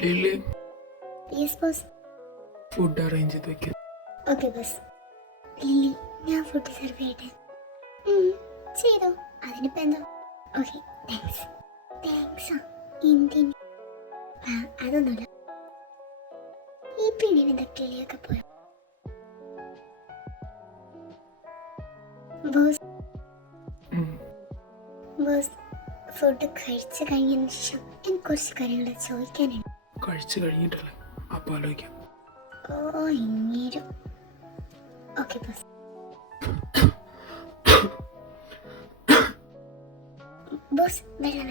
Lily yes boss. Food arrange ചെയ്ത് വെക്കാം. Okay boss. Lily, ഞാൻ ഫുഡ് സെർവ് ചെയ്യട്ടെ? ചെയ്തോ, അതിനിപ്പോൾ എന്തോ. Okay, thanks. താങ്ക്സാ എന്തിന്? അതൊന്നുമില്ല. ഈ പെണ്ണിന് എന്താ കിളിയൊക്കെ പോയോ? ബോസ് ബോസ്, ഫുഡ് കഴിച്ചു കഴിഞ്ഞതിന് ശേഷം എനിക്ക് കുറച്ച് കാര്യങ്ങൾ ചോദിക്കാനുണ്ട്. കഴിച്ചു കഴിഞ്ഞിട്ടല്ലേ, അപ്പോൾ ആലോചിക്കാം. ഓ ഇങ്ങേരും. Okay boss. ബോസ്, വെള്ളം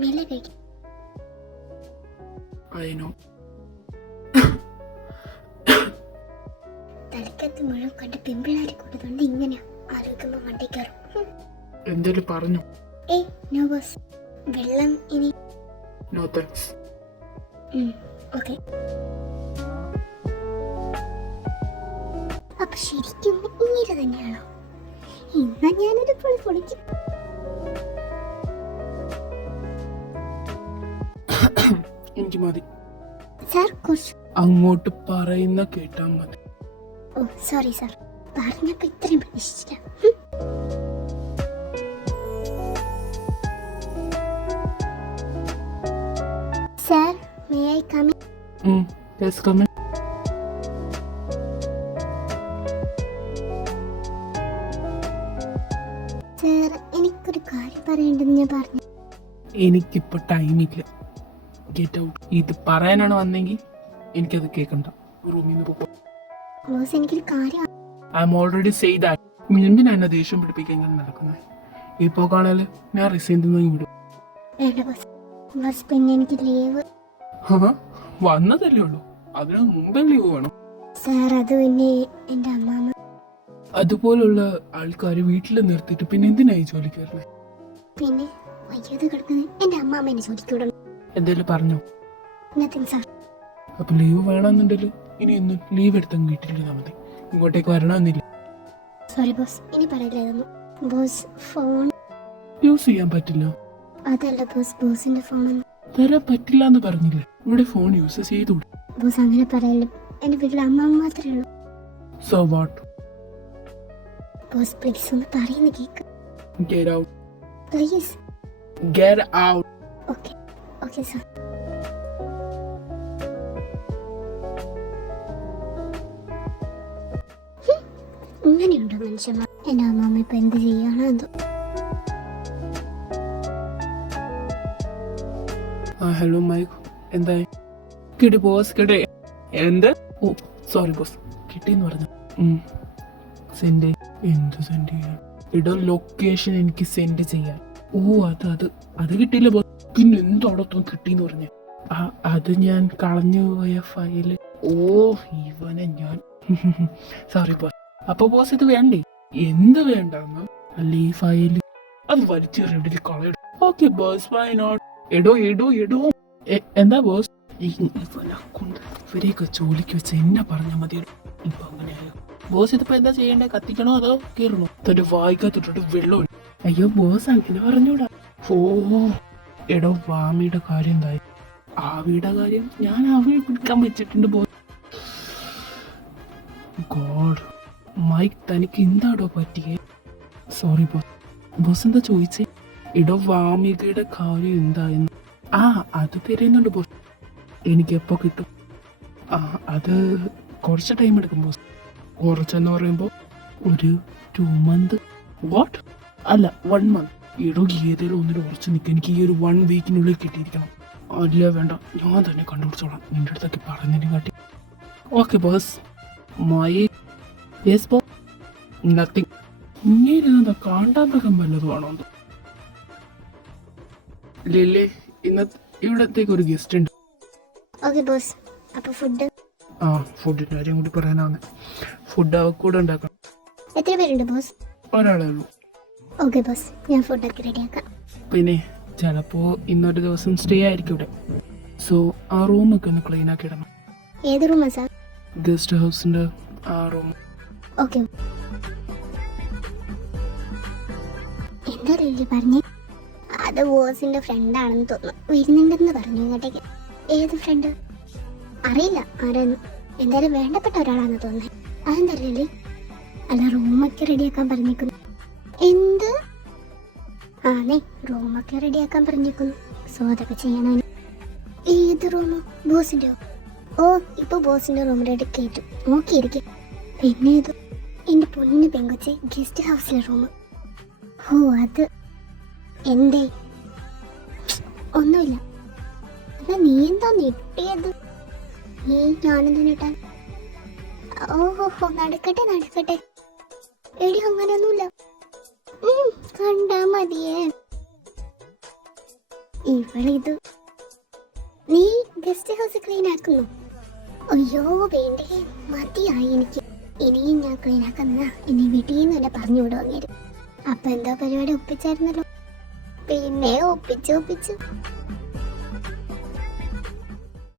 മെല്ലെ കഴിക്കും. അതിനോ തലക്കത്ത് മുഴുവൻ കണ്ട് പിമ്പിളാരി കൊടുത്തോണ്ട് ഇങ്ങനെയാ ആലോചിക്കുമ്പോ മണ്ടേ കയറും. എന്തേലും പറഞ്ഞു? ഏയ് നോ ബോസ്, വെള്ളം ഇനി. No thanks. ഓക്കെ. അപ്പൊ ശരിക്കും ഇങ്ങനെ തന്നെയാണോ? ഇന്നാ ഞാനൊരു പൊളി പൊളിക്കും. എനിക്ക് മതി സാർ, കുറച്ച് അങ്ങോട്ട് പറയുന്ന കേട്ടാ മതി. ഓ സോറി സാർ, പറഞ്ഞപ്പോ ഇത്രയും പ്രതീക്ഷിച്ചില്ല. Sir, may I come in? Yes come in. Sir, എനിക്കൊരു കാര്യം പറയേണ്ടെന്ന് ഞാൻ പറഞ്ഞു. എനിക്കിപ്പോ ടൈമില്ല. Get out. ഇത് പറയാനാണ് വന്നെങ്കിൽ എനിക്കത് കേൾക്കണ്ട. റൂമിൽ നിന്ന് പോകും. ബോസ്, എനിക്കൊരു കാര്യം. I M already say that. എന്തിനാ എന്നെ ദേഷ്യം പിടിപ്പിക്കാൻ ഇങ്ങനെ നടക്കുന്നത്? ഇപ്പോ കാണാല് ഞാൻ റിസൈൻ നിന്ന് വിടും. വേണ്ട ബോസ്. ബോസ്, പിന്നെ എനിക്ക് ലീവ്. വന്നതല്ലേ ഉള്ളൂ, അതിന് മുമ്പേ ലീവ് വേണം. സാർ, അത് പിന്നെ എൻ്റെ അമ്മാമ്മ. അതുപോലുള്ള ആൾക്കാർ വീട്ടിൽ നിർത്തിയിട്ട് പിന്നെ എന്തിനായി ജോലിക്ക് വരണേ? പിന്നെ വയ്യാതെ കിടക്കുന്നത് എൻ്റെ അമ്മാമ്മ എന്നെ ജോലിക്കൂടണം. എന്തേലും പറഞ്ഞോ? Nothing sir. അപ്പൊ ലീവ് വേണമെന്നുണ്ടെങ്കിൽ ഇനി ഇന്ന് ലീവ് എടുത്തങ്ങ് വീട്ടിലിരുന്നാൽ മതി. ഇങ്ങോട്ടേക്ക് വരണമെന്നില്ല. സോറി ബോസ്, ഇനി പറയില്ലായിരുന്നു. ബോസ്, ഫോൺ യൂസ് ചെയ്യാൻ പറ്റില്ല. അതല്ല ബോസ്, ബോസിന്റെ ഫോണൊന്നും തരാൻ പറ്റില്ല എന്ന് പറഞ്ഞില്ലേ? ഇവിടെ ഫോൺ യൂസ് ചെയ്തൂടെ? ബോസ് അങ്ങനെ പറയല്ല. എൻ്റെ വീട്ടിൽ അമ്മാമ്മ മാത്രമേ ഉള്ളൂ. So what? ബോസ് പ്ലീസ് ഒന്ന് പറയുന്ന കേക്ക്. Get out. Please get out. Okay okay sir. ഇങ്ങനെയുണ്ടോ മനുഷ്യന്മാർ? എൻ്റെ അമ്മാമ്മ ഇപ്പൊ എന്ത് ചെയ്യാണോ എന്തോ. ഹലോ മൈക്ക്, എന്തായി? കിട്ടി ബോസ്, കിട്ടി. എന്ത്? ഓ സോറി ബോസ്, കിട്ടിന്ന് പറഞ്ഞു. സെൻഡ്. എന്ത് സെൻഡ് ചെയ്യാൻ? ഇടോ ലൊക്കേഷൻ എനിക്ക് സെൻഡ് ചെയ്യാൻ. ഓ അത് കിട്ടിയില്ല ബോസ്. പിന്നെ എന്തോടൊത്തും കിട്ടിന്ന് പറഞ്ഞു. അത് ഞാൻ കളഞ്ഞു പോയ ഫയല്. ഓ ഇവനെ ഞാൻ സോറി ബോസ്. അപ്പൊ ബോസ് ഇത് വേണ്ടേ? എന്ത് വേണ്ടെന്ന്? അല്ല ഈ ഫയല് അത് വലിച്ചെറിയ കളയിടും. Okay boss, why not? എടോ എന്താ ബോസ്? ഇവരെയൊക്കെ ജോലിക്ക് വെച്ച് എന്നെ പറഞ്ഞാൽ മതി. ഇപ്പൊ അങ്ങനെയായോ ബോസ്? ഇതിപ്പോ എന്താ ചെയ്യണ്ടേ? കത്തിക്കണോ അതോ കീറണോ? തന്റെ വായിക്കാത്തിട്ടിട്ട് വെള്ളം. അയ്യോ ബോസ്, അങ്ങനെ പറഞ്ഞൂടാ. ഓ എടോ, വാമിയുടെ കാര്യം എന്തായി? ആവിയുടെ കാര്യം ഞാൻ ആവി പിടിക്കാൻ വെച്ചിട്ടുണ്ട് ബോസ്. ഗോഡ്, മൈക്ക് തനിക്ക് എന്താടോ പറ്റിയേ? Sorry boss. ബോസ് എന്താ ചോദിച്ചേ? ഇടോ വാമികയുടെ കാര്യം എന്തായെന്ന്? അത് തരുന്നുണ്ട് ബോസ്. എനിക്ക് എപ്പോ കിട്ടും? അത് കുറച്ച് ടൈം എടുക്കും ബോസ്. കുറച്ചെന്ന് പറയുമ്പോൾ ഒരു 2 months. വാട്ട്? അല്ല 1 month. ഇടോ ഏതെങ്കിലും ഒന്നിന് കുറച്ച് നിൽക്കുക. എനിക്ക് ഈ ഒരു 1 weekനുള്ളിൽ കിട്ടിയിരിക്കണം. അല്ല വേണ്ട, ഞാൻ തന്നെ കണ്ടുപിടിച്ചോളാം. നിന്റെ അടുത്തൊക്കെ പറഞ്ഞതിനെ കാട്ടി. Okay boss. Yes boss. Nothing. ഇങ്ങനെ കാണ്ടാമൃഗം വല്ലതുമാണോ? ലില്ലി, ഇവിടത്തേക്ക് ഒരു ഗസ്റ്റ് ഉണ്ട്. Okay boss. അപ്പൊ ഫുഡ്? ഫുഡിന്റെ കാര്യം കൂടി പറയാനാണ്. ഫുഡ് അവക്കൂടെ ഉണ്ടാക്കണം. എത്ര പേരുണ്ട് ബോസ്? ഒരാളേ ഉള്ളൂ. ഓക്കെ ബോസ്, ഞാൻ ഫുഡൊക്കെ റെഡിയാക്കാം. പിന്നെ ചിലപ്പോ ഇന്നൊരു ദിവസം സ്റ്റേ ആയിരിക്കും ഇവിടെ. സോ ആ റൂമൊക്കെ ഒന്ന് ക്ലീൻ ആക്കി ഇടണം. ഏത് റൂമാ സാർ? ഗസ്റ്റ് ഹൗസിന്റെ ആ റൂം. ഓക്കെ. എന്താ ലില്ലി പറഞ്ഞേ? അത് ബോസിന്റെ ഫ്രണ്ടാണെന്ന് തോന്നുന്നു. വരുന്നുണ്ടെന്ന് പറഞ്ഞു ഇങ്ങോട്ടേക്ക്. ഏത് ഫ്രണ്ട്? അറിയില്ല ആരാന്ന്. എന്തായാലും വേണ്ടപ്പെട്ട ഒരാളാന്ന് തോന്നുന്നത്. അതെന്തല്ലേ? അല്ല, റൂമൊക്കെ റെഡിയാക്കാൻ പറഞ്ഞേക്കുന്നു. എന്ത്? ആന്നേ, റൂമൊക്കെ റെഡിയാക്കാൻ പറഞ്ഞേക്കുന്നു. സോ അതൊക്കെ ചെയ്യണോ? ഏത് റൂം? ബോസിന്റെയോ? ഓ, ഇപ്പൊ ബോസിന്റെ റൂമിലോട്ട് കയറ്റും. നോക്കിയിരിക്കും. പിന്നെ ഇത് എന്റെ പൊന്നു പെങ്കൊച്ചെ, ഗസ്റ്റ് ഹൗസിലെ റൂം. ഓ അത് എന്തേ? ഒന്നുമില്ല. എന്നാ നീ എന്താ ഞെട്ടിയത്? ഞാനെന്താ ഞെട്ടാൻ? ഓഹോ, നടക്കട്ടെ നടക്കട്ടെ. എടി അങ്ങനെയൊന്നുമില്ല. കണ്ടാ മതിയേ. ഇവളിത് നീ ഗസ്റ്റ് ഹൗസ് ക്ലീൻ ആക്കുന്നു? അയ്യോ വേണ്ടേ, മതിയായി എനിക്ക്. ഇനിയും ഞാൻ ക്ലീൻ ആക്കുന്ന ഇനി വീട്ടിൽ നിന്ന് തന്നെ പറഞ്ഞു വിടുവാങ്ങേരും. അപ്പൊ എന്താ പരിപാടി? ഒപ്പിച്ചായിരുന്നല്ലോ. പിന്നെ ഒപ്പിച്ചു.